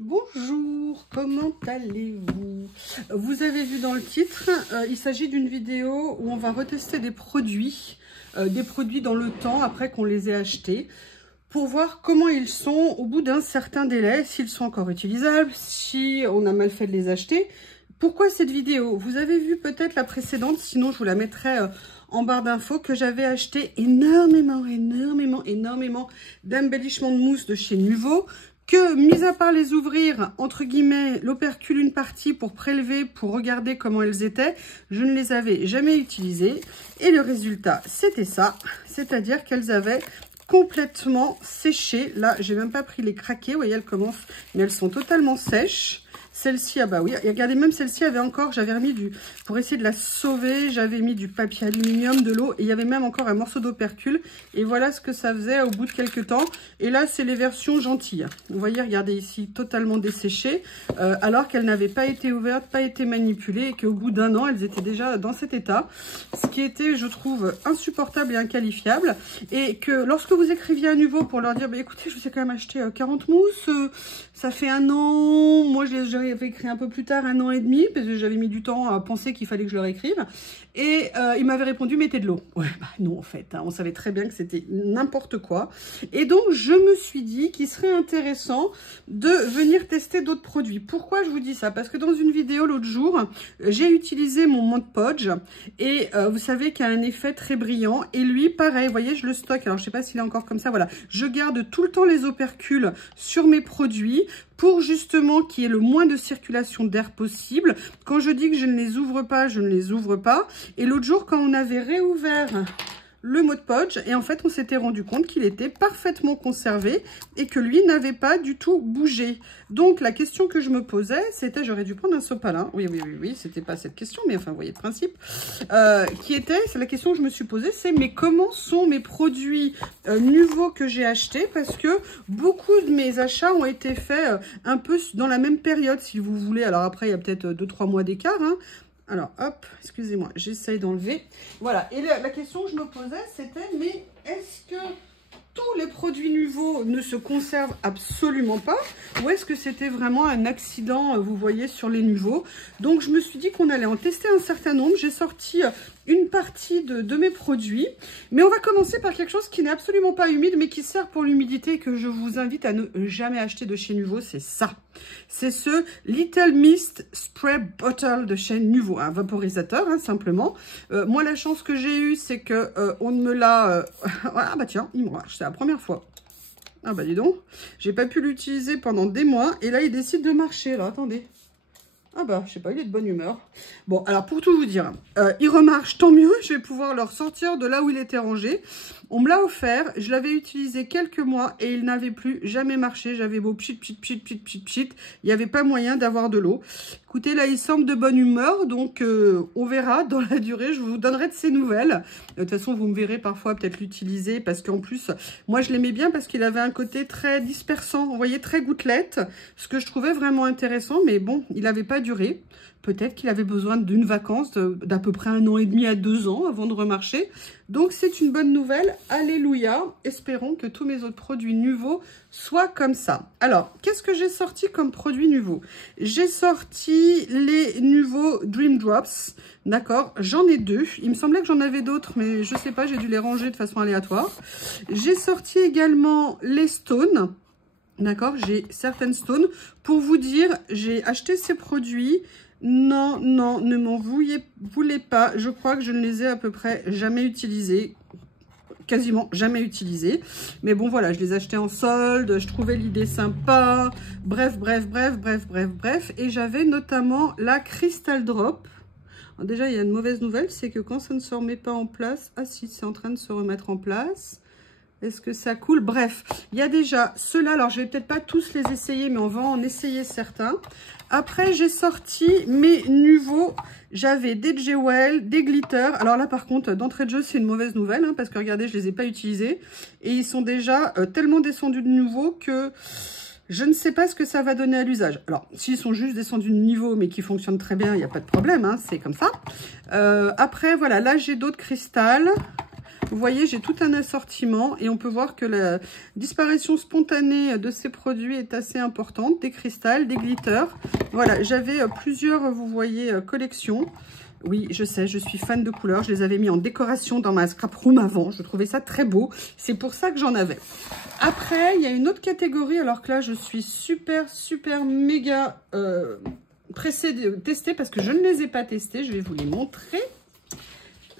Bonjour, comment allez-vous? Vous avez vu dans le titre, il s'agit d'une vidéo où on va retester des produits dans le temps après qu'on les ait achetés pour voir comment ils sont au bout d'un certain délai, s'ils sont encore utilisables, si on a mal fait de les acheter. Pourquoi cette vidéo? Vous avez vu peut-être la précédente, sinon je vous la mettrai en barre d'infos, que j'avais acheté énormément d'embellishments de mousse de chez Nuvo, que, mis à part les ouvrir, entre guillemets, l'opercule une partie pour prélever, pour regarder comment elles étaient, je ne les avais jamais utilisées. Et le résultat, c'était ça, c'est-à-dire qu'elles avaient complètement séché. Là, j'ai même pas pris les craquer, vous voyez, elles commencent, mais elles sont totalement sèches. Celle-ci, ah bah oui, et regardez, même celle-ci avait encore, j'avais remis pour essayer de la sauver, j'avais mis du papier aluminium, de l'eau, et il y avait même encore un morceau d'opercule. Et voilà ce que ça faisait au bout de quelques temps. Et là, c'est les versions gentilles. Vous voyez, regardez ici, totalement desséchées, alors qu'elles n'avaient pas été ouvertes, pas été manipulées, et qu'au bout d'un an, elles étaient déjà dans cet état. Ce qui était, je trouve, insupportable et inqualifiable. Et que lorsque vous écriviez à Nuvo pour leur dire, bah, écoutez, je vous ai quand même acheté 40 mousses, ça fait un an, moi j'avais écrit un peu plus tard, 1 an et demi, parce que j'avais mis du temps à penser qu'il fallait que je leur écrive. Et il m'avait répondu, mettez de l'eau. Ouais, bah non, en fait, hein, on savait très bien que c'était n'importe quoi. Et donc, je me suis dit qu'il serait intéressant de venir tester d'autres produits. Pourquoi je vous dis ça? Parce que dans une vidéo l'autre jour, j'ai utilisé mon Mod Podge. Et vous savez qu'il y a un effet très brillant. Et lui, pareil, vous voyez, je le stocke. Alors, je sais pas s'il est encore comme ça, voilà. Je garde tout le temps les opercules sur mes produits pour justement qu'il y ait le moins de circulation d'air possible. Quand je dis que je ne les ouvre pas, je ne les ouvre pas. Et l'autre jour, quand on avait réouvert le Mod Podge, et en fait, on s'était rendu compte qu'il était parfaitement conservé et que lui n'avait pas du tout bougé. Donc, la question que je me posais, c'était, j'aurais dû prendre un sopalin. Oui, c'était pas cette question, mais enfin, vous voyez le principe. C'est la question que je me suis posée, c'est, mais comment sont mes produits nouveaux que j'ai achetés? Parce que beaucoup de mes achats ont été faits un peu dans la même période, si vous voulez. Alors après, il y a peut-être 2-3 mois d'écart, hein. Alors, hop, excusez-moi, j'essaye d'enlever. Voilà, et la question que je me posais, c'était, mais est-ce que tous les produits nouveaux ne se conservent absolument pas? Ou est-ce que c'était vraiment un accident, vous voyez, sur les nouveaux? Donc, je me suis dit qu'on allait en tester un certain nombre. J'ai sorti une partie de mes produits. Mais on va commencer par quelque chose qui n'est absolument pas humide, mais qui sert pour l'humidité et que je vous invite à ne jamais acheter de chez Nuvo. C'est ça. C'est ce Little Mist Spray Bottle de chez Nuvo. Un vaporisateur, hein, simplement. Moi, la chance que j'ai eue, c'est que on me l'a... ah bah tiens, il me marche. C'est la première fois. Ah bah dis donc. J'ai pas pu l'utiliser pendant des mois. Et là, il décide de marcher. Là, attendez. Ah bah, je sais pas, il est de bonne humeur. Bon, alors pour tout vous dire, il remarche, tant mieux, je vais pouvoir le ressortir de là où il était rangé. On me l'a offert, je l'avais utilisé quelques mois et il n'avait plus jamais marché. J'avais beau pchit, il n'y avait pas moyen d'avoir de l'eau. Écoutez, là, il semble de bonne humeur, donc on verra dans la durée, je vous donnerai de ses nouvelles. De toute façon, vous me verrez parfois peut-être l'utiliser parce qu'en plus, moi, je l'aimais bien parce qu'il avait un côté très dispersant, vous voyez, très gouttelette, ce que je trouvais vraiment intéressant, mais bon, il n'avait pas duré. Peut-être qu'il avait besoin d'une vacance d'à peu près 1 an et demi à 2 ans avant de remarcher. Donc, c'est une bonne nouvelle. Alléluia. Espérons que tous mes autres produits nouveaux soient comme ça. Alors, qu'est-ce que j'ai sorti comme produits nouveaux? J'ai sorti les nouveaux Dream Drops. D'accord, j'en ai 2. Il me semblait que j'en avais d'autres, mais je sais pas, j'ai dû les ranger de façon aléatoire. J'ai sorti également les Stones. D'accord, j'ai certaines Stones. Pour vous dire, j'ai acheté ces produits. Non, ne m'en voulez pas. Je crois que je ne les ai à peu près jamais utilisés. Quasiment jamais utilisés. Mais bon, voilà, je les achetais en solde. Je trouvais l'idée sympa. Bref. Et j'avais notamment la Crystal Drop. Alors déjà, il y a une mauvaise nouvelle, c'est que quand ça ne se remet pas en place... Ah si, c'est en train de se remettre en place. Est-ce que ça coule? Bref, il y a déjà ceux-là. Alors, je vais peut-être pas tous les essayer, mais on va en essayer certains. Après, j'ai sorti mes nouveaux. J'avais des Jewel, des glitters. Alors là, par contre, d'entrée de jeu, c'est une mauvaise nouvelle, hein, parce que regardez, je les ai pas utilisés. Et ils sont déjà tellement descendus de niveau que... je ne sais pas ce que ça va donner à l'usage. Alors, s'ils sont juste descendus de niveau, mais qui fonctionnent très bien, il n'y a pas de problème, hein, c'est comme ça. Après, voilà, là, j'ai d'autres cristals. Vous voyez, j'ai tout un assortiment et on peut voir que la disparition spontanée de ces produits est assez importante. Des cristals, des glitters. Voilà, j'avais plusieurs, vous voyez, collections. Oui, je sais, je suis fan de couleurs. Je les avais mis en décoration dans ma scrap room avant. Je trouvais ça très beau. C'est pour ça que j'en avais. Après, il y a une autre catégorie. Alors que là, je suis super, méga pressée de tester parce que je ne les ai pas testés. Je vais vous les montrer.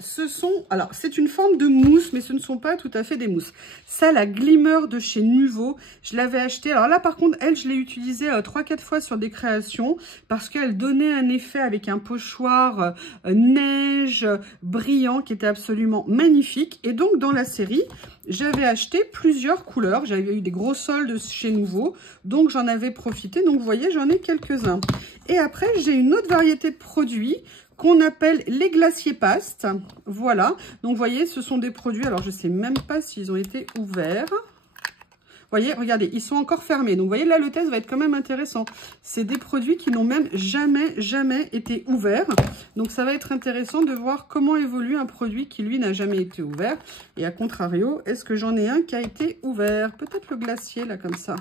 Ce sont, alors c'est une forme de mousse, mais ce ne sont pas tout à fait des mousses. Ça, la Glimmer de chez Nuvo, je l'avais acheté. Alors là, par contre, elle, je l'ai utilisée 3-4 fois sur des créations parce qu'elle donnait un effet avec un pochoir neige brillant qui était absolument magnifique. Et donc, dans la série, j'avais acheté plusieurs couleurs. J'avais eu des gros soldes chez Nuvo, donc j'en avais profité. Donc, vous voyez, j'en ai quelques-uns. Et après, j'ai une autre variété de produits qu'on appelle les glaciers pastes. Voilà, donc vous voyez, ce sont des produits, alors je ne sais même pas s'ils ont été ouverts. Vous voyez, regardez, ils sont encore fermés. Donc vous voyez, là, le test va être quand même intéressant. C'est des produits qui n'ont même jamais été ouverts. Donc ça va être intéressant de voir comment évolue un produit qui, lui, n'a jamais été ouvert. Et à contrario, est-ce que j'en ai un qui a été ouvert? Peut-être le glacier, là, comme ça.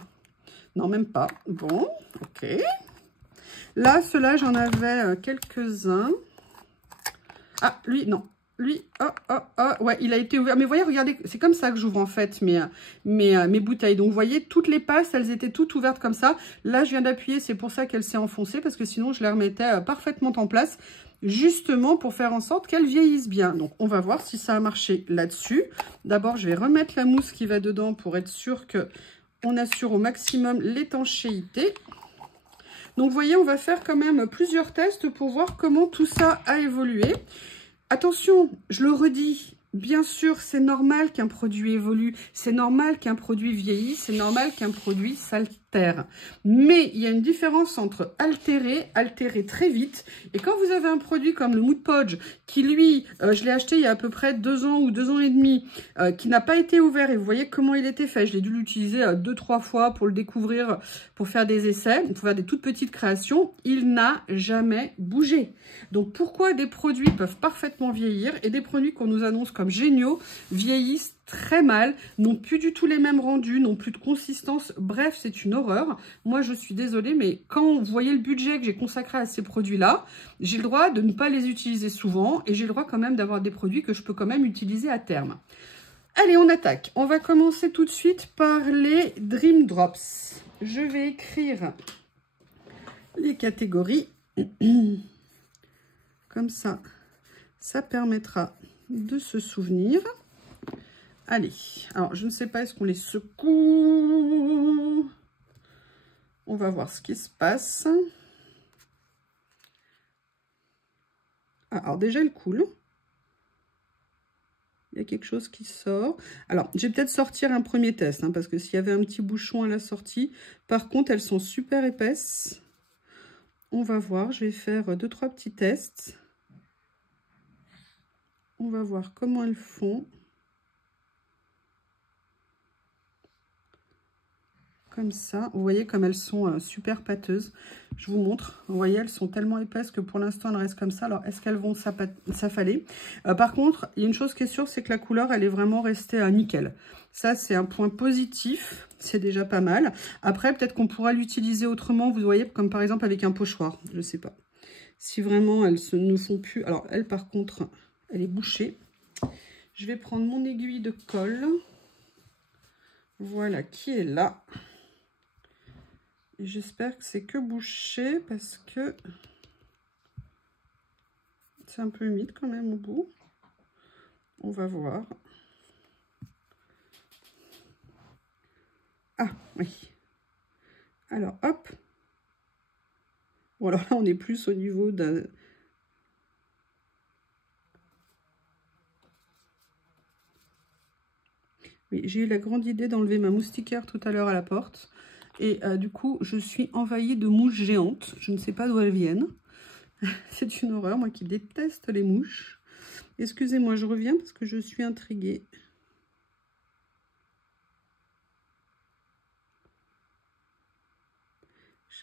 Non, même pas. Bon, ok. Là, ceux-là, j'en avais quelques-uns. Ah, lui, non. Lui, ouais, il a été ouvert. Mais vous voyez, regardez, c'est comme ça que j'ouvre en fait mes bouteilles. Donc, vous voyez, toutes les passes, elles étaient toutes ouvertes comme ça. Là, je viens d'appuyer, c'est pour ça qu'elle s'est enfoncée, parce que sinon, je les remettais parfaitement en place, justement pour faire en sorte qu'elles vieillissent bien. Donc, on va voir si ça a marché là-dessus. D'abord, je vais remettre la mousse qui va dedans pour être sûr qu'on assure au maximum l'étanchéité. Donc, vous voyez, on va faire quand même plusieurs tests pour voir comment tout ça a évolué. Attention, je le redis, bien sûr, c'est normal qu'un produit évolue, c'est normal qu'un produit vieillisse, c'est normal qu'un produit s'altère. Mais il y a une différence entre altérer très vite. Et quand vous avez un produit comme le Mood Podge, qui lui, je l'ai acheté il y a à peu près 2 ans ou 2 ans et demi, qui n'a pas été ouvert, et vous voyez comment il était fait. Je l'ai dû l'utiliser 2-3 fois pour le découvrir, pour faire des essais, pour faire des toutes petites créations. Il n'a jamais bougé. Donc pourquoi des produits peuvent parfaitement vieillir et des produits qu'on nous annonce comme géniaux vieillissent très mal, n'ont plus du tout les mêmes rendus, n'ont plus de consistance. Bref, c'est une horreur. Moi, je suis désolée, mais quand vous voyez le budget que j'ai consacré à ces produits-là, j'ai le droit de ne pas les utiliser souvent et j'ai le droit quand même d'avoir des produits que je peux quand même utiliser à terme. Allez, on attaque. On va commencer tout de suite par les Dream Drops. Je vais écrire les catégories. Comme ça, ça permettra de se souvenir. Allez, alors je ne sais pas, est-ce qu'on les secoue? On va voir ce qui se passe. Ah, alors déjà, elle coule. Il y a quelque chose qui sort. Alors, je vais peut-être sortir un premier test, hein, parce que s'il y avait un petit bouchon à la sortie. Par contre, elles sont super épaisses. On va voir, je vais faire 2-3 petits tests. On va voir comment elles font. Comme ça, vous voyez comme elles sont super pâteuses. Je vous montre, vous voyez, elles sont tellement épaisses que pour l'instant elles restent comme ça. Alors, est-ce qu'elles vont s'affaler? Par contre, il y a une chose qui est sûre, c'est que la couleur, elle est vraiment restée nickel. Ça, c'est un point positif, c'est déjà pas mal. Après, peut-être qu'on pourra l'utiliser autrement, vous voyez, comme par exemple avec un pochoir, je sais pas. Si vraiment elles ne font plus... Alors, elle, par contre, elle est bouchée. Je vais prendre mon aiguille de colle. Voilà, qui est là. J'espère que c'est que bouché parce que c'est un peu humide quand même au bout. On va voir. Ah, oui. Alors, hop. Bon, alors là, on est plus au niveau d'un... Oui, j'ai eu la grande idée d'enlever ma moustiquaire tout à l'heure à la porte. Et du coup, je suis envahie de mouches géantes. Je ne sais pas d'où elles viennent. C'est une horreur, moi qui déteste les mouches. Excusez-moi, je reviens parce que je suis intriguée.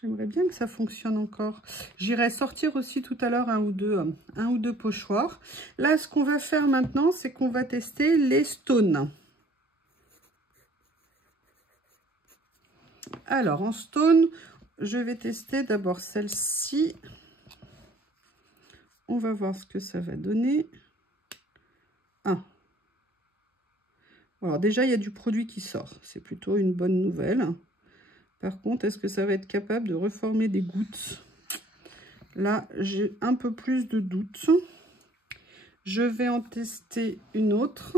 J'aimerais bien que ça fonctionne encore. J'irai sortir aussi tout à l'heure un ou deux pochoirs. Là, ce qu'on va faire maintenant, c'est qu'on va tester les stones. Alors, en stone, je vais tester d'abord celle-ci. On va voir ce que ça va donner. Ah. Alors déjà, il y a du produit qui sort. C'est plutôt une bonne nouvelle. Par contre, est-ce que ça va être capable de reformer des gouttes? Là, j'ai un peu plus de doutes. Je vais en tester une autre.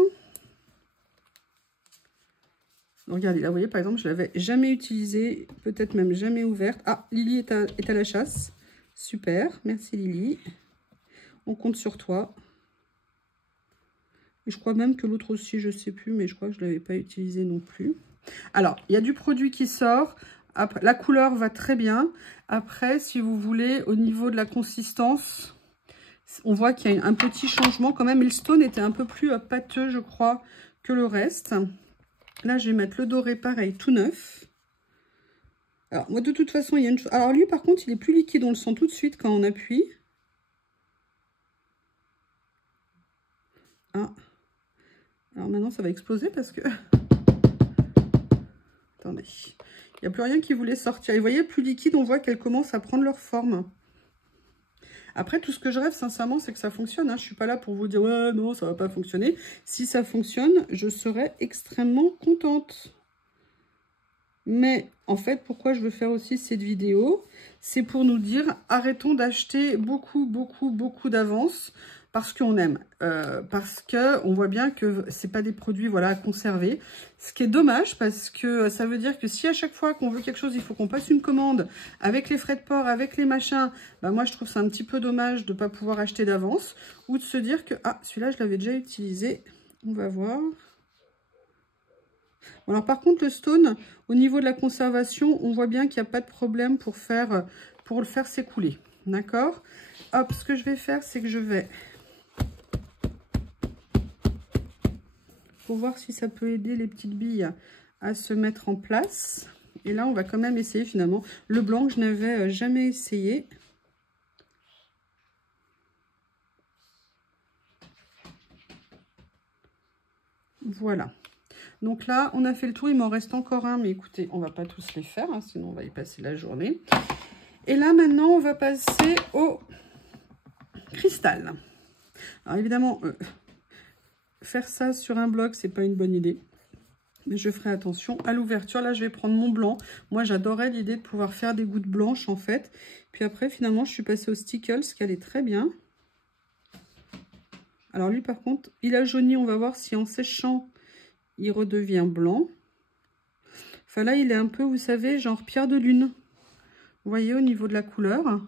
Regardez, là, vous voyez, par exemple, je ne l'avais jamais utilisée, peut-être même jamais ouverte. Ah, Lily est à la chasse. Super, merci Lily. On compte sur toi. Et je crois même que l'autre aussi, je ne sais plus, mais je crois que je ne l'avais pas utilisée non plus. Alors, il y a du produit qui sort. Après, la couleur va très bien. Après, si vous voulez, au niveau de la consistance, on voit qu'il y a un petit changement quand même. Et le stone était un peu plus pâteux, je crois, que le reste. Là, je vais mettre le doré pareil, tout neuf. Alors, moi, de toute façon, il y a une chose. Alors, lui, par contre, il est plus liquide. On le sent tout de suite quand on appuie. Ah. Alors, maintenant, ça va exploser parce que... Attendez. Il n'y a plus rien qui voulait sortir. Et vous voyez, plus liquide, on voit qu'elles commencent à prendre leur forme. Après, tout ce que je rêve, sincèrement, c'est que ça fonctionne. Hein. Je ne suis pas là pour vous dire, ouais, non, ça ne va pas fonctionner. Si ça fonctionne, je serai extrêmement contente. Mais en fait, pourquoi je veux faire aussi cette vidéo? C'est pour nous dire, arrêtons d'acheter beaucoup d'avance parce qu'on aime. Parce qu'on voit bien que ce pas des produits voilà, à conserver. Ce qui est dommage parce que ça veut dire que si à chaque fois qu'on veut quelque chose, il faut qu'on passe une commande avec les frais de port, avec les machins, bah moi je trouve ça un petit peu dommage de ne pas pouvoir acheter d'avance. Ou de se dire que, ah, celui-là je l'avais déjà utilisé. On va voir. Alors par contre le stone, au niveau de la conservation, on voit bien qu'il n'y a pas de problème pour le faire s'écouler. D'accord? Hop, ce que je vais faire, c'est que je vais... Pour voir si ça peut aider les petites billes à se mettre en place. Et là, on va quand même essayer finalement. Le blanc, je n'avais jamais essayé. Voilà. Donc là, on a fait le tour. Il m'en reste encore un. Mais écoutez, on ne va pas tous les faire. Hein, sinon, on va y passer la journée. Et là, maintenant, on va passer au cristal. Alors évidemment, faire ça sur un bloc, c'est pas une bonne idée. Mais je ferai attention à l'ouverture. Là, je vais prendre mon blanc. Moi, j'adorais l'idée de pouvoir faire des gouttes blanches, en fait. Puis après, finalement, je suis passée au Stickles, qui allait très bien. Alors lui, par contre, il a jauni. On va voir si en séchant, il redevient blanc. Enfin là, il est un peu, vous savez, genre pierre de lune. Vous voyez, au niveau de la couleur.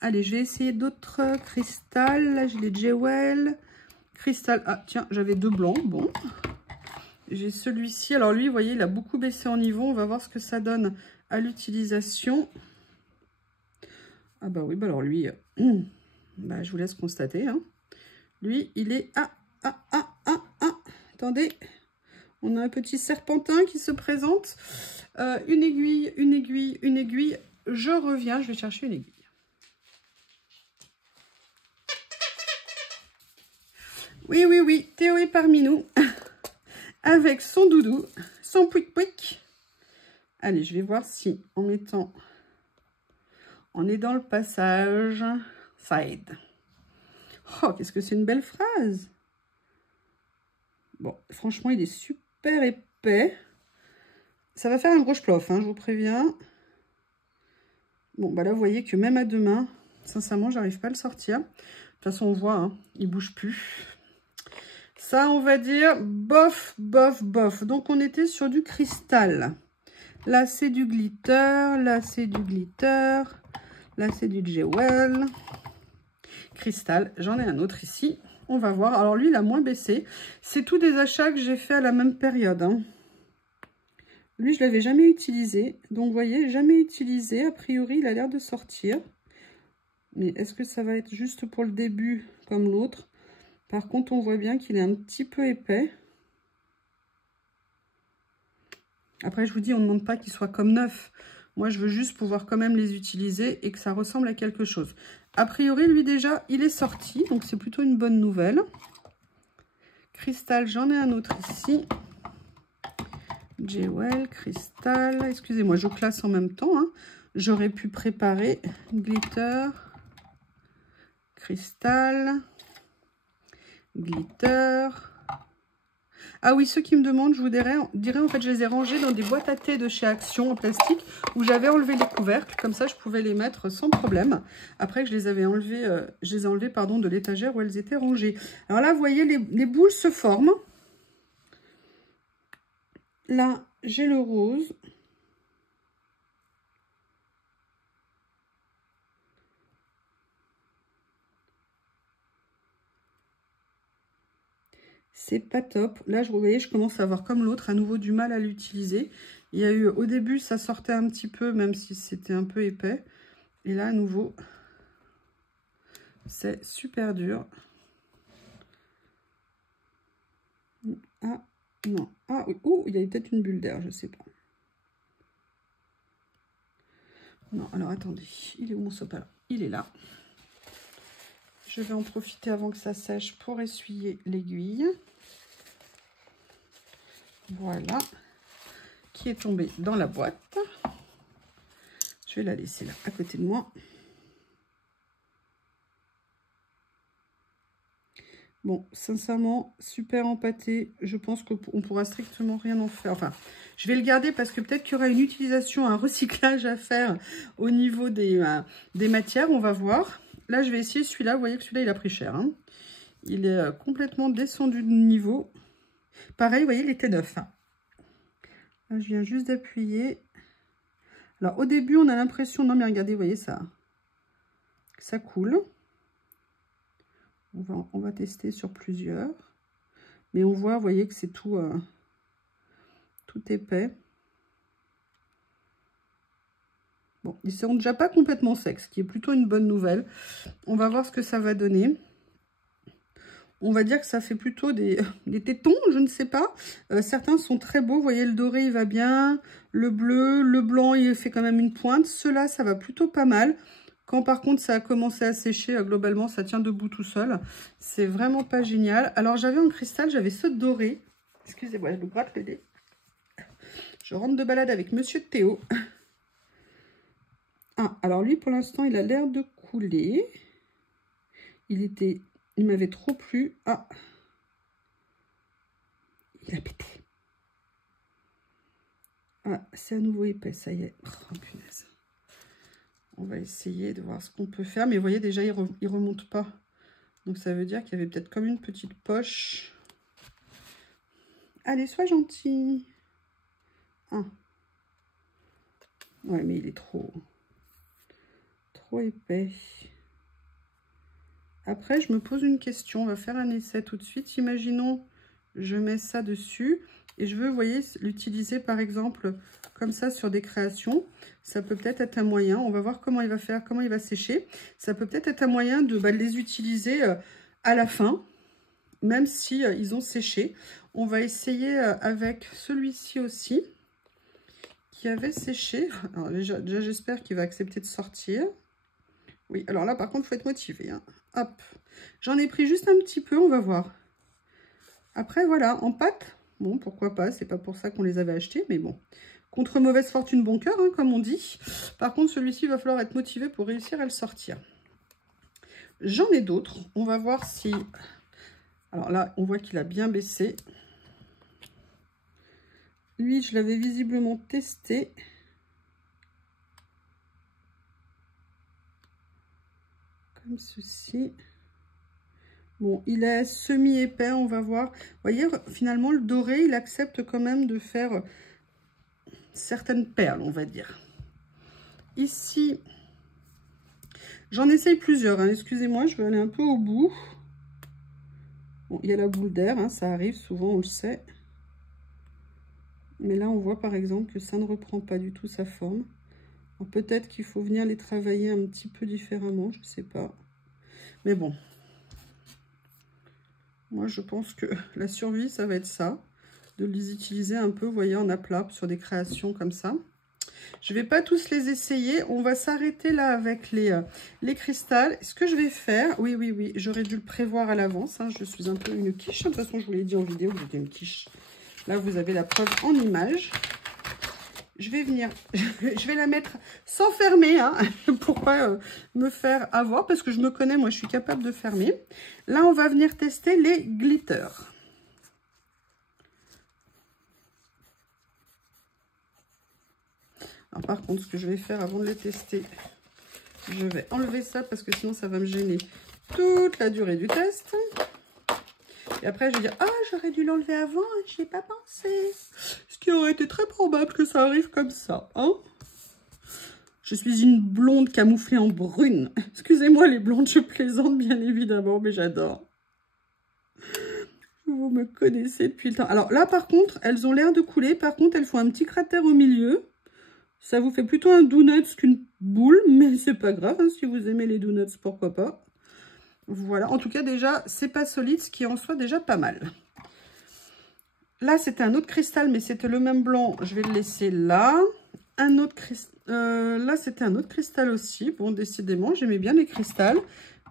Allez, je vais essayer d'autres cristals. Là, j'ai les Jewel. Cristal. Ah, tiens, j'avais deux blancs. Bon. J'ai celui-ci. Alors lui, vous voyez, il a beaucoup baissé en niveau. On va voir ce que ça donne à l'utilisation. Ah bah oui, bah alors lui, bah, je vous laisse constater. Hein. Lui, il est... Attendez. On a un petit serpentin qui se présente. Une aiguille, une aiguille, une aiguille. Je reviens, je vais chercher une aiguille. Oui, oui, oui, Théo est parmi nous. Avec son doudou, son pouic-pouic. Allez, je vais voir si, en mettant... On est dans le passage side. Oh, qu'est-ce que c'est une belle phrase. Bon, franchement, il est super épais. Ça va faire un gros schloff, hein, je vous préviens. Bon, bah là, vous voyez que même à deux mains, sincèrement, j'arrive pas à le sortir. De toute façon, on voit, hein, il bouge plus. Ça, on va dire bof, bof, bof. Donc, on était sur du cristal. Là, c'est du glitter. Là, c'est du glitter. Là, c'est du Jewel. Cristal. J'en ai un autre ici. On va voir. Alors, lui, il a moins baissé. C'est tous des achats que j'ai fait à la même période. Hein. Lui, je ne l'avais jamais utilisé. Donc, vous voyez, jamais utilisé. A priori, il a l'air de sortir. Mais est-ce que ça va être juste pour le début comme l'autre? Par contre, on voit bien qu'il est un petit peu épais. Après, je vous dis, on ne demande pas qu'il soit comme neuf. Moi, je veux juste pouvoir quand même les utiliser et que ça ressemble à quelque chose. A priori, lui déjà, il est sorti. Donc, c'est plutôt une bonne nouvelle. Cristal, j'en ai un autre ici. Jewel, cristal. Excusez-moi, je classe en même temps. Hein. J'aurais pu préparer glitter, cristal, glitter. Ah oui, ceux qui me demandent, je vous dirais, en fait, je les ai rangés dans des boîtes à thé de chez Action en plastique où j'avais enlevé les couvercles. Comme ça, je pouvais les mettre sans problème. Après que je les avais enlevés, pardon, de l'étagère où elles étaient rangées. Alors là, vous voyez, les boules se forment. Là, j'ai le rose. C'est pas top. Là, vous voyez, je commence à avoir comme l'autre à nouveau du mal à l'utiliser. Il y a eu, au début, ça sortait un petit peu, même si c'était un peu épais. Et là, à nouveau, c'est super dur. Ah, non. Ah, oui. Oh, il y a peut-être une bulle d'air, je sais pas. Non, alors attendez. Il est où mon sopalin? Il est là. Je vais en profiter avant que ça sèche pour essuyer l'aiguille. Voilà. Qui est tombée dans la boîte. Je vais la laisser là, à côté de moi. Bon, sincèrement, super empâté. Je pense qu'on pourra strictement rien en faire. Enfin, je vais le garder parce que peut-être qu'il y aura une utilisation, un recyclage à faire au niveau des matières. On va voir. Là, je vais essayer celui-là. Vous voyez que celui-là, il a pris cher. Hein. Il est complètement descendu de niveau. Pareil, vous voyez, il était neuf. Hein. Là, je viens juste d'appuyer. Alors, au début, on a l'impression... Non, mais regardez, vous voyez, ça coule. On va tester sur plusieurs. Mais on voit, vous voyez, que c'est tout épais. Bon, ils ne seront déjà pas complètement secs, ce qui est plutôt une bonne nouvelle. On va voir ce que ça va donner. On va dire que ça fait plutôt des tétons, je ne sais pas. Certains sont très beaux. Vous voyez, le doré, il va bien. Le bleu, le blanc, il fait quand même une pointe. Ceux-là, ça va plutôt pas mal. Quand par contre ça a commencé à sécher, globalement ça tient debout tout seul. C'est vraiment pas génial. Alors j'avais en cristal, j'avais ce doré. Excusez-moi, je me gratte le nez. Je rentre de balade avec Monsieur Théo. Ah, alors lui pour l'instant il a l'air de couler. Il m'avait trop plu. Ah, il a pété. Ah, c'est à nouveau épais, ça y est. Oh punaise. On va essayer de voir ce qu'on peut faire. Mais vous voyez, déjà, il ne remonte pas. Donc, ça veut dire qu'il y avait peut-être comme une petite poche. Allez, sois gentil. Ah. Ouais, mais il est trop épais. Après, je me pose une question. On va faire un essai tout de suite. Imaginons, je mets ça dessus. Et je veux, vous voyez, l'utiliser, par exemple, comme ça sur des créations. Ça peut peut-être être un moyen. On va voir comment il va faire, comment il va sécher. Ça peut peut-être être un moyen de les utiliser à la fin, même si ils ont séché. On va essayer avec celui-ci aussi, qui avait séché. Alors déjà j'espère qu'il va accepter de sortir. Oui, alors là, par contre, il faut être motivé. Hein. Hop. J'en ai pris juste un petit peu, on va voir. Après, voilà, en pâte. Bon, pourquoi pas, c'est pas pour ça qu'on les avait achetés, mais bon. Contre mauvaise fortune, bon cœur, hein, comme on dit. Par contre, celui-ci, il va falloir être motivé pour réussir à le sortir. J'en ai d'autres. On va voir si... Alors là, on voit qu'il a bien baissé. Lui, je l'avais visiblement testé. Comme ceci. Bon, il est semi-épais, on va voir. Vous voyez, finalement, le doré, il accepte quand même de faire certaines perles, on va dire. Ici, j'en essaye plusieurs. Hein. Excusez-moi, je vais aller un peu au bout. Bon, il y a la boule d'air, hein, ça arrive souvent, on le sait. Mais là, on voit par exemple que ça ne reprend pas du tout sa forme. Peut-être qu'il faut venir les travailler un petit peu différemment, je ne sais pas. Mais bon. Moi, je pense que la survie, ça va être ça. De les utiliser un peu, vous voyez, en aplat, sur des créations comme ça. Je ne vais pas tous les essayer. On va s'arrêter là avec les cristals. Ce que je vais faire, oui, j'aurais dû le prévoir à l'avance. Hein. Je suis un peu une quiche. De toute façon, je vous l'ai dit en vidéo que j'étais une quiche. Là, vous avez la preuve en image. Je vais venir, je vais la mettre sans fermer, hein, pour pas me faire avoir, parce que je me connais, moi, je suis capable de fermer. Là, on va venir tester les glitters. Alors, par contre, ce que je vais faire avant de les tester, je vais enlever ça parce que sinon, ça va me gêner toute la durée du test. Et après, je vais dire, ah, j'aurais dû l'enlever avant, j'y ai pas pensé. Ce qui aurait été très probable que ça arrive comme ça, hein. Je suis une blonde camouflée en brune. Excusez-moi les blondes, je plaisante bien évidemment, mais j'adore. Vous me connaissez depuis le temps. Alors là, par contre, elles ont l'air de couler. Par contre, elles font un petit cratère au milieu. Ça vous fait plutôt un donuts qu'une boule, mais c'est pas grave, hein, si vous aimez les donuts, pourquoi pas. Voilà, en tout cas, déjà, c'est pas solide, ce qui en soit déjà pas mal. Là, c'était un autre cristal, mais c'était le même blanc. Je vais le laisser là. Un autre cristal. Là, c'était un autre cristal aussi. Bon, décidément, j'aimais bien les cristals.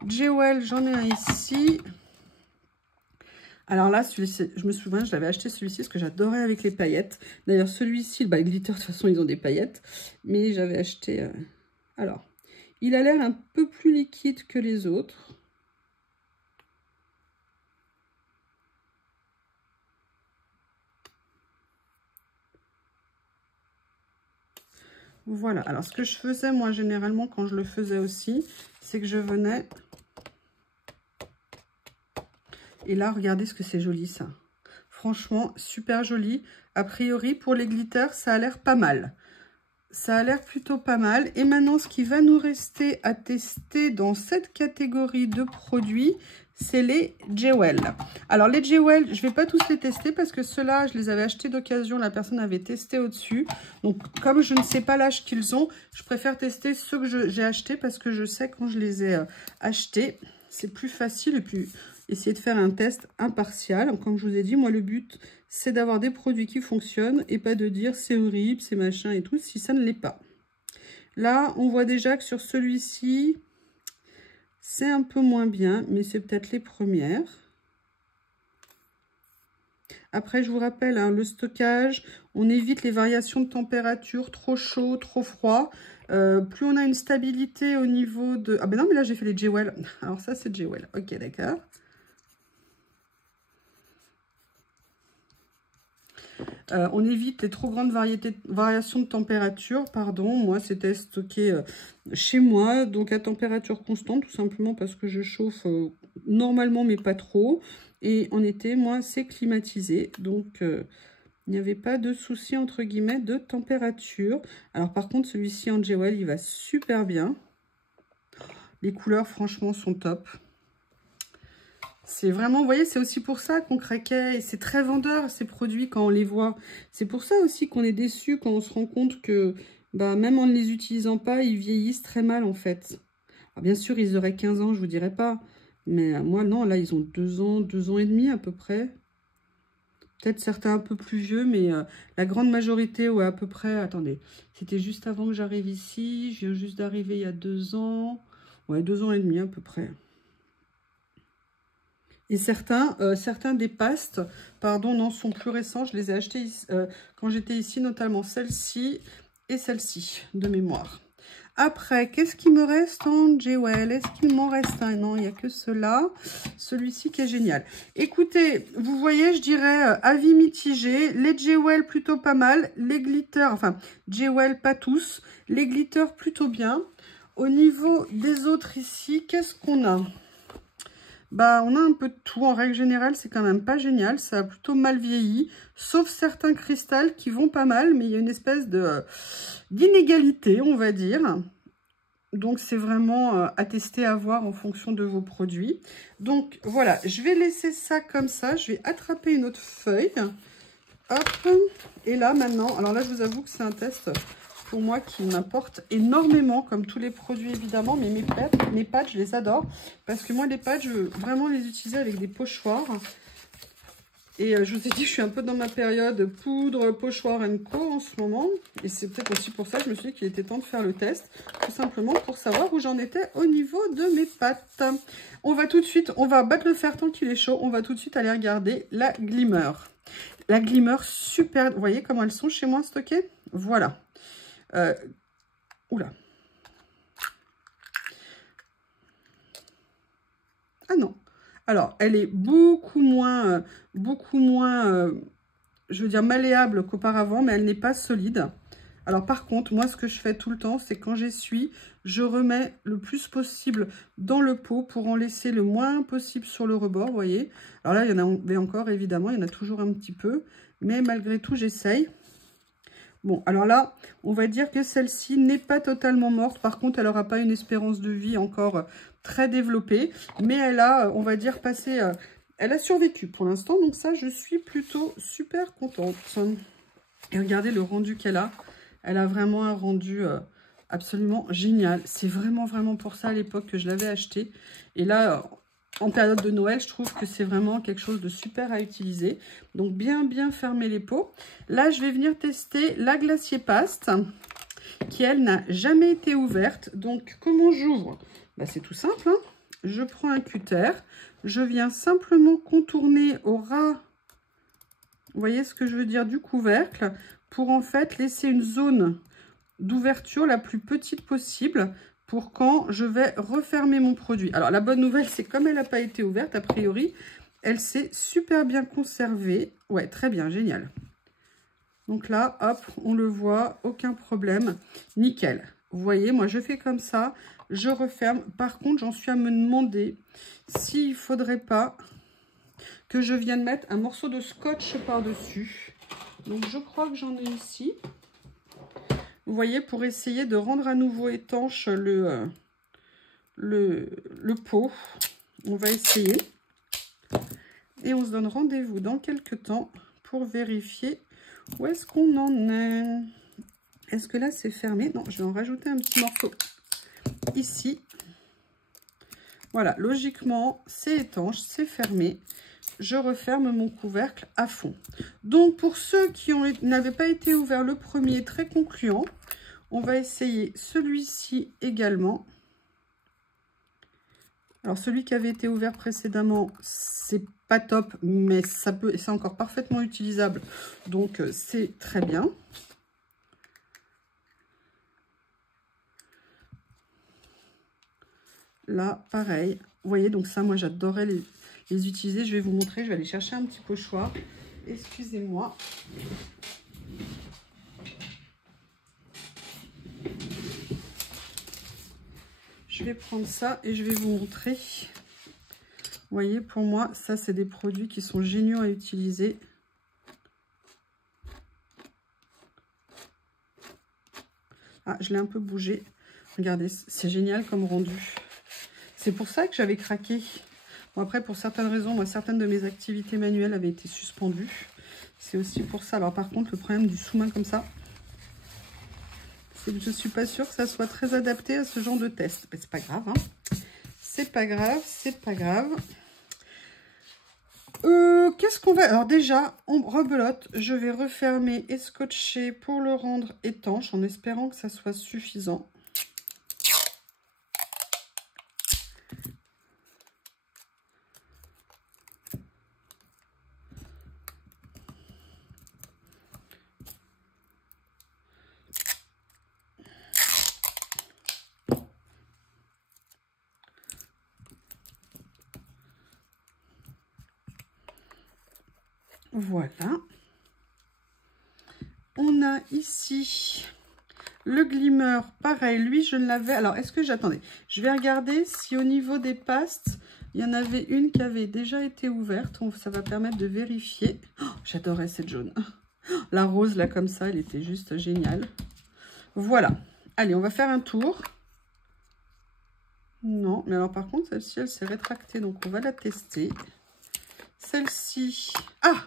Jewel, j'en ai un ici. Alors là, celui-ci, je me souviens, je l'avais acheté celui-ci parce que j'adorais avec les paillettes. D'ailleurs, celui-ci, bah, les glitter, de toute façon, ils ont des paillettes. Mais j'avais acheté... Alors, il a l'air un peu plus liquide que les autres. Voilà, alors ce que je faisais, moi, généralement, quand je le faisais aussi, c'est que je venais... Et là, regardez ce que c'est joli, ça. Franchement, super joli. A priori, pour les glitters, ça a l'air pas mal. Ça a l'air plutôt pas mal. Et maintenant, ce qui va nous rester à tester dans cette catégorie de produits, c'est les Jewel. Alors, les Jewel, je ne vais pas tous les tester parce que ceux-là, je les avais achetés d'occasion. La personne avait testé au-dessus. Donc, comme je ne sais pas l'âge qu'ils ont, je préfère tester ceux que j'ai achetés parce que je sais quand je les ai achetés, c'est plus facile et puis essayer de faire un test impartial. Comme je vous ai dit, moi, le but, c'est d'avoir des produits qui fonctionnent et pas de dire c'est horrible, c'est machin et tout, si ça ne l'est pas. Là, on voit déjà que sur celui-ci, c'est un peu moins bien, mais c'est peut-être les premières. Après, je vous rappelle, hein, le stockage, on évite les variations de température, trop chaud, trop froid. Plus on a une stabilité au niveau de... Ah ben non, mais là, j'ai fait les Jewel. Alors ça, c'est Jewel. Ok, d'accord. On évite les trop grandes variations de température. Pardon, moi, c'était stocké chez moi, donc à température constante, tout simplement parce que je chauffe normalement, mais pas trop. Et en été, moi, c'est climatisé. Donc, il n'y avait pas de souci, entre guillemets, de température. Alors, par contre, celui-ci en Jewel, il va super bien. Les couleurs, franchement, sont top. C'est vraiment, vous voyez, c'est aussi pour ça qu'on craquait. Et c'est très vendeur, ces produits, quand on les voit. C'est pour ça aussi qu'on est déçu quand on se rend compte que, bah, même en ne les utilisant pas, ils vieillissent très mal, en fait. Alors, bien sûr, ils auraient 15 ans, je vous dirais pas. Mais moi, non, là, ils ont 2 ans et demi à peu près. Peut-être certains un peu plus vieux, mais la grande majorité, ouais, à peu près. Attendez, c'était juste avant que j'arrive ici. Je viens juste d'arriver il y a 2 ans. Ouais, 2 ans et demi à peu près. Et certains des pastes, pardon, non, sont plus récents. Je les ai achetés quand j'étais ici, notamment celle-ci et celle-ci, de mémoire. Après, qu'est-ce qui me reste en Jewel? Est-ce qu'il m'en reste un? Non, il n'y a que cela. Celui-ci qui est génial. Écoutez, vous voyez, je dirais avis mitigé. Les Jewel plutôt pas mal. Les glitters, enfin, Jewel pas tous. Les glitters plutôt bien. Au niveau des autres ici, qu'est-ce qu'on a? Bah, on a un peu de tout. En règle générale, c'est quand même pas génial. Ça a plutôt mal vieilli. Sauf certains cristals qui vont pas mal. Mais il y a une espèce d'inégalité, on va dire. Donc, c'est vraiment à tester, à voir en fonction de vos produits. Donc, voilà. Je vais laisser ça comme ça. Je vais attraper une autre feuille. Hop. Et là, maintenant... Alors là, je vous avoue que c'est un test... pour moi qui m'apporte énormément, comme tous les produits évidemment, mais mes pads, je les adore, parce que moi les pads, je veux vraiment les utiliser avec des pochoirs. Et je vous ai dit, je suis un peu dans ma période poudre, pochoir & Co en ce moment. Et c'est peut-être aussi pour ça que je me suis dit qu'il était temps de faire le test. Tout simplement pour savoir où j'en étais au niveau de mes pâtes. On va tout de suite, on va battre le fer tant qu'il est chaud. On va tout de suite aller regarder la Glimmer. La Glimmer, super. Vous voyez comment elles sont chez moi stockées? Voilà. Oula. Ah non. Alors, elle est beaucoup moins, je veux dire, malléable qu'auparavant, mais elle n'est pas solide. Alors, par contre, moi, ce que je fais tout le temps, c'est quand j'essuie, je remets le plus possible dans le pot pour en laisser le moins possible sur le rebord, vous voyez. Alors là, il y en avait encore, évidemment, il y en a toujours un petit peu, mais malgré tout, j'essaye. Bon, alors là, on va dire que celle-ci n'est pas totalement morte. Par contre, elle n'aura pas une espérance de vie encore très développée. Mais elle a, on va dire, passé... elle a survécu pour l'instant. Donc ça, je suis plutôt super contente. Et regardez le rendu qu'elle a. Elle a vraiment un rendu absolument génial. C'est vraiment pour ça à l'époque que je l'avais acheté. Et là... en période de Noël, je trouve que c'est vraiment quelque chose de super à utiliser. Donc, bien fermer les pots. Là, je vais venir tester la Glacier Paste, qui, elle, n'a jamais été ouverte. Donc, comment j'ouvre? Bah, c'est tout simple, hein. Je prends un cutter. Je viens simplement contourner au ras, vous voyez ce que je veux dire, du couvercle, pour en fait laisser une zone d'ouverture la plus petite possible, pour quand je vais refermer mon produit. Alors, la bonne nouvelle, c'est comme elle n'a pas été ouverte, a priori, elle s'est super bien conservée. Ouais, très bien, génial. Donc là, hop, on le voit, aucun problème, nickel. Vous voyez, moi, je fais comme ça, je referme. Par contre, j'en suis à me demander s'il ne faudrait pas que je vienne mettre un morceau de scotch par-dessus. Donc, je crois que j'en ai ici. Vous voyez, pour essayer de rendre à nouveau étanche le pot. On va essayer. Et on se donne rendez-vous dans quelques temps pour vérifier où est-ce qu'on en est. Est-ce que là, c'est fermé? Non, je vais en rajouter un petit morceau ici. Voilà, logiquement, c'est étanche, c'est fermé. Je referme mon couvercle à fond. Donc, pour ceux qui n'avaient pas été ouverts, le premier très concluant, on va essayer celui-ci également. Alors, celui qui avait été ouvert précédemment, c'est pas top, mais ça peut, et c'est encore parfaitement utilisable. Donc, c'est très bien. Là, pareil. Vous voyez, donc ça, moi, j'adorais les utiliser. Je vais vous montrer. Je vais aller chercher un petit pochoir. Excusez-moi. Je vais prendre ça et je vais vous montrer. Vous voyez, pour moi, ça, c'est des produits qui sont géniaux à utiliser. Ah, je l'ai un peu bougé. Regardez, c'est génial comme rendu. C'est pour ça que j'avais craqué. Bon, après, pour certaines raisons, moi, certaines de mes activités manuelles avaient été suspendues. C'est aussi pour ça. Alors, par contre, le problème du sous-main comme ça, c'est que je ne suis pas sûre que ça soit très adapté à ce genre de test. Mais c'est pas grave, hein. C'est pas grave, c'est pas grave. Qu'est-ce qu'on va... Alors déjà, on rebelote. Je vais refermer et scotcher pour le rendre étanche en espérant que ça soit suffisant. Voilà. On a ici le Glimmer. Pareil, lui, je ne l'avais... Alors, est-ce que j'attendais? Je vais regarder si au niveau des pastes, il y en avait une qui avait déjà été ouverte. Ça va permettre de vérifier. Oh, j'adorais cette jaune. La rose, là, comme ça, elle était juste géniale. Voilà. Allez, on va faire un tour. Non, mais alors, par contre, celle-ci, elle s'est rétractée. Donc, on va la tester. Celle-ci... Ah!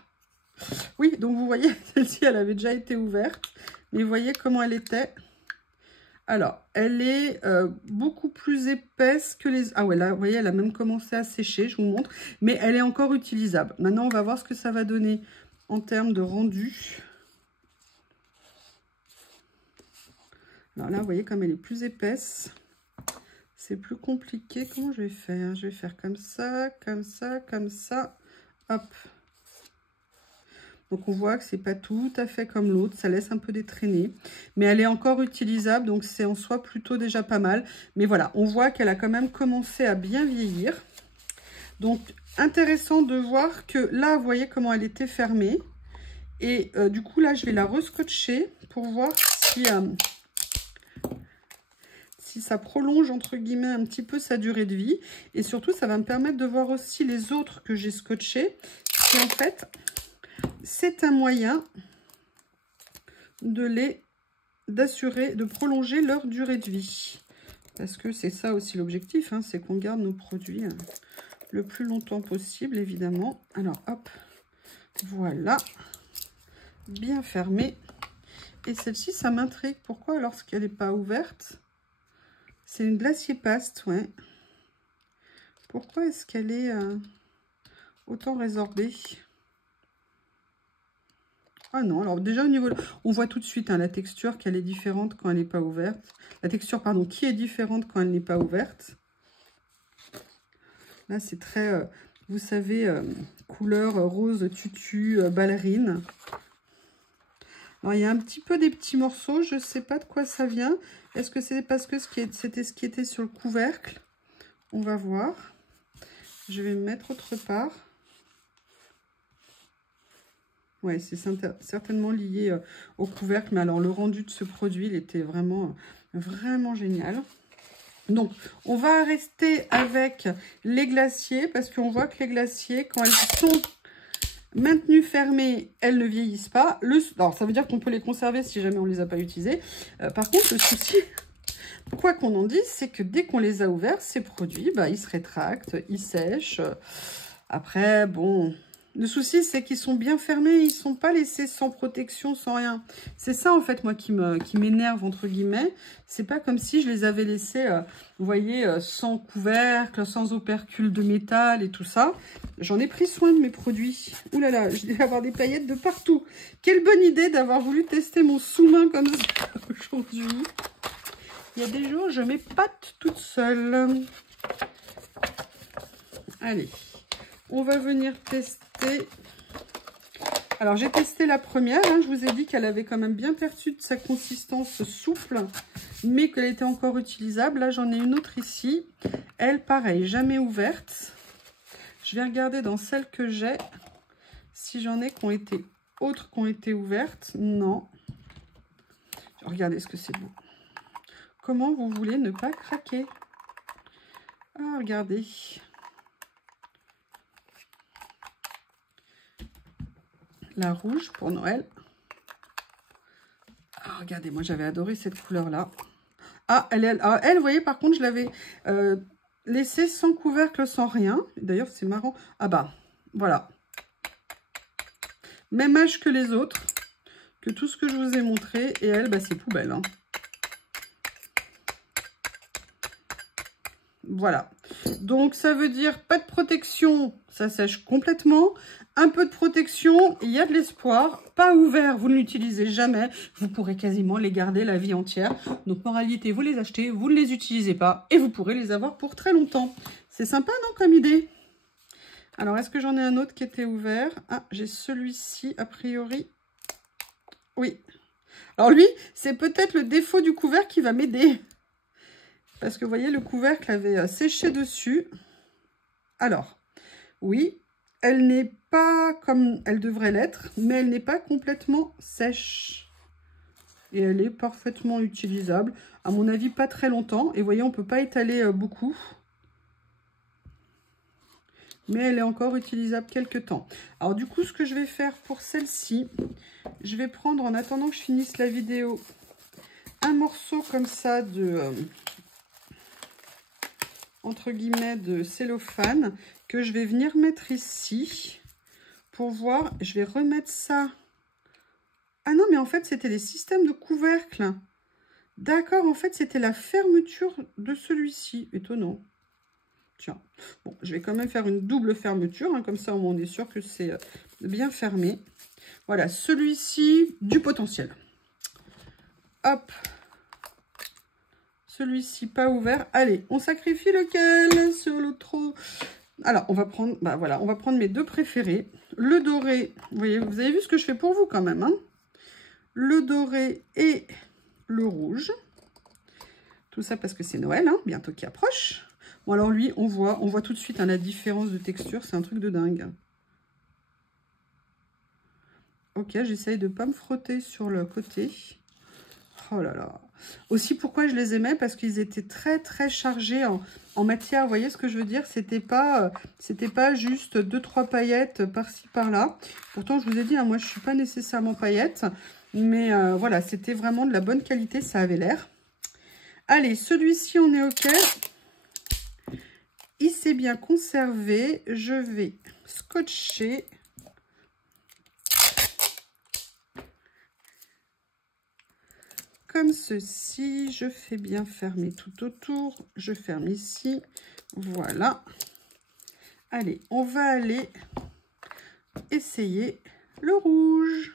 Oui, donc vous voyez, celle-ci, elle avait déjà été ouverte. Mais vous voyez comment elle était. Alors, elle est beaucoup plus épaisse que les... Ah ouais, là, vous voyez, elle a même commencé à sécher, je vous montre. Mais elle est encore utilisable. Maintenant, on va voir ce que ça va donner en termes de rendu. Alors là, vous voyez, comme elle est plus épaisse, c'est plus compliqué. Comment je vais faire? Je vais faire comme ça, comme ça, comme ça. Hop. Donc, on voit que c'est pas tout à fait comme l'autre. Ça laisse un peu des traînées. Mais elle est encore utilisable. Donc, c'est en soi plutôt déjà pas mal. Mais voilà, on voit qu'elle a quand même commencé à bien vieillir. Donc, intéressant de voir que là, vous voyez comment elle était fermée. Et du coup, là, je vais la rescotcher pour voir si ça prolonge, entre guillemets, un petit peu sa durée de vie. Et surtout, ça va me permettre de voir aussi les autres que j'ai scotchés. Et en fait... c'est un moyen d'assurer, de prolonger leur durée de vie. Parce que c'est ça aussi l'objectif, hein, c'est qu'on garde nos produits le plus longtemps possible, évidemment. Alors, hop, voilà, bien fermé. Et celle-ci, ça m'intrigue. Pourquoi lorsqu'elle n'est pas ouverte? C'est une glacier paste, ouais. Pourquoi est-ce qu'elle est autant résorbée? Ah non, alors déjà au niveau... On voit tout de suite hein, la texture qu'elle est différente quand elle n'est pas ouverte. La texture, pardon, qui est différente quand elle n'est pas ouverte. Là, c'est très, vous savez, couleur rose tutu, ballerine. Alors, il y a un petit peu des petits morceaux. Je ne sais pas de quoi ça vient. Est-ce que c'est parce que c'était ce qui était sur le couvercle? On va voir. Je vais me mettre autre part. Ouais, c'est certainement lié au couvercle. Mais alors, le rendu de ce produit, il était vraiment, vraiment génial. Donc, on va rester avec les glaciers. Parce qu'on voit que les glaciers, quand elles sont maintenues fermées, elles ne vieillissent pas. Alors, ça veut dire qu'on peut les conserver si jamais on ne les a pas utilisés. Par contre, le souci, quoi qu'on en dise, c'est que dès qu'on les a ouverts, ces produits, bah, ils se rétractent, ils sèchent. Après, bon... Le souci, c'est qu'ils sont bien fermés, ils ne sont pas laissés sans protection, sans rien. C'est ça, en fait, moi, qui m'énerve, entre guillemets. C'est pas comme si je les avais laissés, vous voyez, sans couvercle, sans opercule de métal et tout ça. J'en ai pris soin de mes produits. Ouh là là, je vais avoir des paillettes de partout. Quelle bonne idée d'avoir voulu tester mon sous-main comme ça aujourd'hui. Il y a des jours, je m'épate toute seule. Allez, on va venir tester. Alors, j'ai testé la première. Hein, je vous ai dit qu'elle avait quand même bien perçu de sa consistance souple, mais qu'elle était encore utilisable. Là, j'en ai une autre ici. Elle, pareil, jamais ouverte. Je vais regarder dans celles que j'ai si j'en ai qui ont été autres qui ont été ouvertes. Non. Regardez ce que c'est beau. Comment vous voulez ne pas craquer? Ah, regardez. La rouge pour Noël. Ah, regardez, moi j'avais adoré cette couleur-là. Ah, elle, vous voyez, par contre, je l'avais laissée sans couvercle, sans rien. D'ailleurs, c'est marrant. Ah bah, voilà. Même âge que les autres, que tout ce que je vous ai montré. Et elle, bah, c'est poubelle. Hein. Voilà. Donc, ça veut dire pas de protection, ça sèche complètement. Un peu de protection, il y a de l'espoir. Pas ouvert, vous ne l'utilisez jamais. Vous pourrez quasiment les garder la vie entière. Donc, moralité, vous les achetez, vous ne les utilisez pas. Et vous pourrez les avoir pour très longtemps. C'est sympa, non, comme idée? Alors, est-ce que j'en ai un autre qui était ouvert? Ah, j'ai celui-ci, a priori. Oui. Alors, lui, c'est peut-être le défaut du couvercle qui va m'aider. Parce que vous voyez, le couvercle avait séché dessus. Alors, oui, elle n'est pas comme elle devrait l'être, mais elle n'est pas complètement sèche. Et elle est parfaitement utilisable. À mon avis, pas très longtemps. Et vous voyez, on ne peut pas étaler beaucoup. Mais elle est encore utilisable quelques temps. Alors du coup, ce que je vais faire pour celle-ci, je vais prendre, en attendant que je finisse la vidéo, un morceau comme ça de... entre guillemets de cellophane que je vais venir mettre ici pour voir. Je vais remettre ça. Ah non, mais en fait, c'était des systèmes de couvercle. D'accord, en fait, c'était la fermeture de celui-ci. Étonnant. Tiens, bon, je vais quand même faire une double fermeture, hein, comme ça, on est sûr que c'est bien fermé. Voilà, celui-ci, du potentiel. Hop. Celui-ci, pas ouvert. Allez, on sacrifie lequel sur le trop. Alors, on va prendre, bah voilà, on va prendre mes deux préférés. Le doré, vous voyez, vous avez vu ce que je fais pour vous quand même, hein. Le doré et le rouge. Tout ça parce que c'est Noël, hein, bientôt qui approche. Bon, alors lui, on voit tout de suite hein, la différence de texture. C'est un truc de dingue. Ok, j'essaye de ne pas me frotter sur le côté. Oh là là. Aussi, pourquoi je les aimais? Parce qu'ils étaient très, très chargés en matière. Vous voyez ce que je veux dire? C'était pas juste 2-3 paillettes par-ci, par-là. Pourtant, je vous ai dit, hein, moi, je ne suis pas nécessairement paillette. Mais voilà, c'était vraiment de la bonne qualité. Ça avait l'air. Allez, celui-ci, on est OK. Il s'est bien conservé. Je vais scotcher. Comme ceci, je fais bien fermer tout autour. Je ferme ici. Voilà. Allez, on va aller essayer le rouge.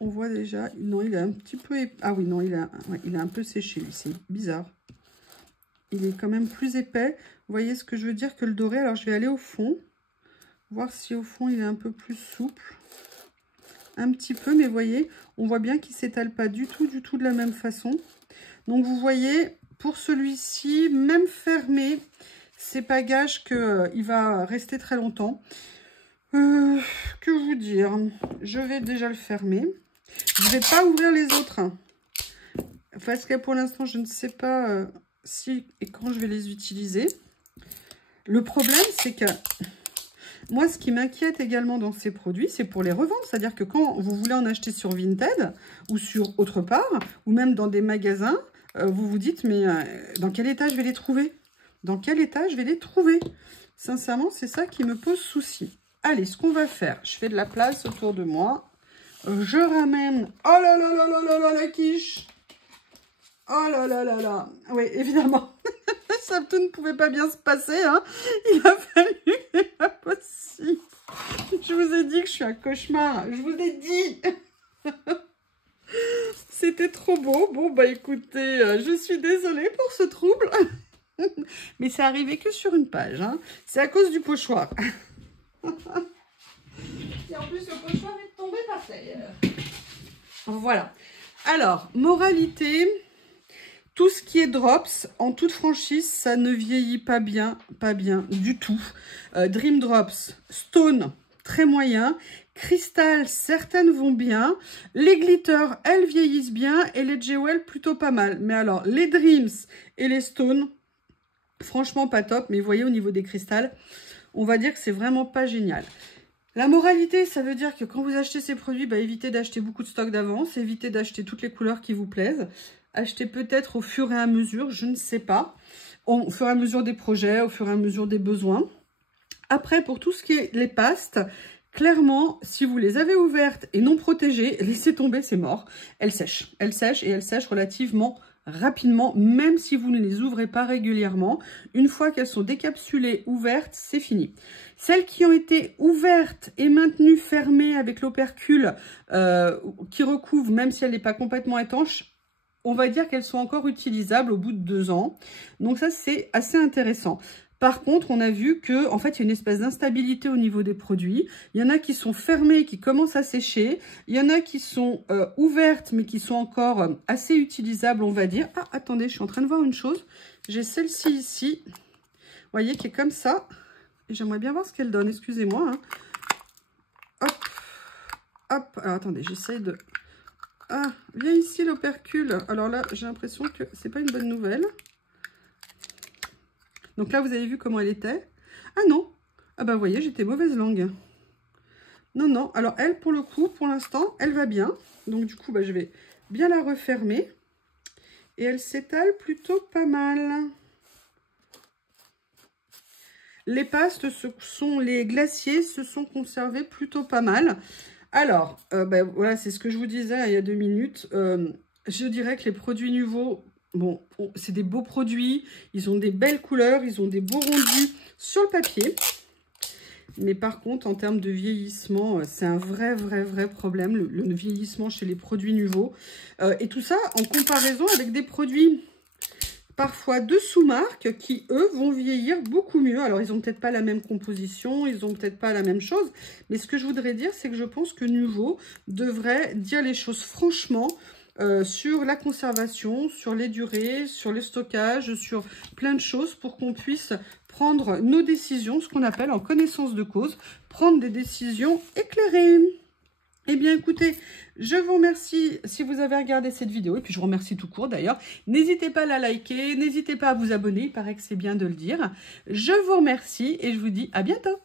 On voit déjà, non, il est un petit peu... Ah oui, non, il est un peu séché, lui, c'est bizarre. Il est quand même plus épais. Vous voyez ce que je veux dire que le doré. Alors, je vais aller au fond. Voir si au fond, il est un peu plus souple. Un petit peu, mais vous voyez, on voit bien qu'il ne s'étale pas du tout de la même façon. Donc, vous voyez, pour celui-ci, même fermé, c'est pas gage qu'il va rester très longtemps. Que vous dire? Je vais déjà le fermer. Je ne vais pas ouvrir les autres. Parce que pour l'instant, je ne sais pas si et quand je vais les utiliser. Le problème, c'est que moi, ce qui m'inquiète également dans ces produits, c'est pour les revendre. C'est-à-dire que quand vous voulez en acheter sur Vinted ou sur autre part, ou même dans des magasins, vous vous dites, mais dans quel état je vais les trouver? Dans quel état je vais les trouver? Sincèrement, c'est ça qui me pose souci. Allez, ce qu'on va faire, je fais de la place autour de moi. Je ramène... Oh là là là là là là, la quiche! Oh là là là là! Oui, évidemment, ça tout ne pouvait pas bien se passer, hein. Il a fallu... C'est pas possible. Je vous ai dit que je suis un cauchemar. Je vous ai dit. C'était trop beau. Bon, bah écoutez, je suis désolée pour ce trouble. Mais c'est arrivé que sur une page, hein. C'est à cause du pochoir. Et en plus, le pochoir est tombé par terre. Voilà. Alors, moralité, tout ce qui est drops, en toute franchise, ça ne vieillit pas bien du tout. Dream Drops, Stone, très moyen. Crystal, certaines vont bien. Les glitters, elles vieillissent bien. Et les jewels, plutôt pas mal. Mais alors, les Dreams et les Stone, franchement pas top. Mais vous voyez, au niveau des cristals, on va dire que c'est vraiment pas génial. La moralité, ça veut dire que quand vous achetez ces produits, bah, évitez d'acheter beaucoup de stock d'avance, évitez d'acheter toutes les couleurs qui vous plaisent. Achetez peut-être au fur et à mesure, je ne sais pas, au fur et à mesure des projets, au fur et à mesure des besoins. Après, pour tout ce qui est les pastes, clairement, si vous les avez ouvertes et non protégées, laissez tomber, c'est mort. Elles sèchent et elles sèchent relativement rapidement, même si vous ne les ouvrez pas régulièrement. Une fois qu'elles sont décapsulées, ouvertes, c'est fini. Celles qui ont été ouvertes et maintenues fermées avec l'opercule qui recouvre, même si elle n'est pas complètement étanche, on va dire qu'elles sont encore utilisables au bout de 2 ans. Donc ça, c'est assez intéressant. Par contre, on a vu que en fait, il y a une espèce d'instabilité au niveau des produits. Il y en a qui sont fermés, qui commencent à sécher. Il y en a qui sont ouvertes, mais qui sont encore assez utilisables, on va dire. Ah, attendez, je suis en train de voir une chose. J'ai celle-ci ici, vous voyez, qui est comme ça. J'aimerais bien voir ce qu'elle donne, excusez-moi. Hein. Hop, hop. Alors, attendez, j'essaye de... Ah, viens ici l'opercule. Alors là, j'ai l'impression que c'est pas une bonne nouvelle. Donc là, vous avez vu comment elle était. Ah non. Ah bah, vous voyez, j'étais mauvaise langue. Non, non. Alors, elle, pour le coup, pour l'instant, elle va bien. Donc, du coup, bah, je vais bien la refermer. et elle s'étale plutôt pas mal. Les pastes, les glaciers se sont conservés plutôt pas mal. Alors, voilà, c'est ce que je vous disais il y a 2 minutes. Je dirais que les produits nouveaux, bon, c'est des beaux produits. Ils ont des belles couleurs, ils ont des beaux rendus sur le papier. Mais par contre, en termes de vieillissement, c'est un vrai problème, le vieillissement chez les produits nouveaux. Et tout ça en comparaison avec des produits parfois de sous-marques qui, eux, vont vieillir beaucoup mieux. Alors, ils n'ont peut-être pas la même composition, ils n'ont peut-être pas la même chose. Mais ce que je voudrais dire, c'est que je pense que Nuvo devrait dire les choses franchement sur la conservation, sur les durées, sur le stockage, sur plein de choses pour qu'on puisse prendre nos décisions, ce qu'on appelle en connaissance de cause, prendre des décisions éclairées. Eh bien, écoutez, je vous remercie si vous avez regardé cette vidéo. Et puis, je vous remercie tout court, d'ailleurs. N'hésitez pas à la liker, n'hésitez pas à vous abonner. Il paraît que c'est bien de le dire. Je vous remercie et je vous dis à bientôt.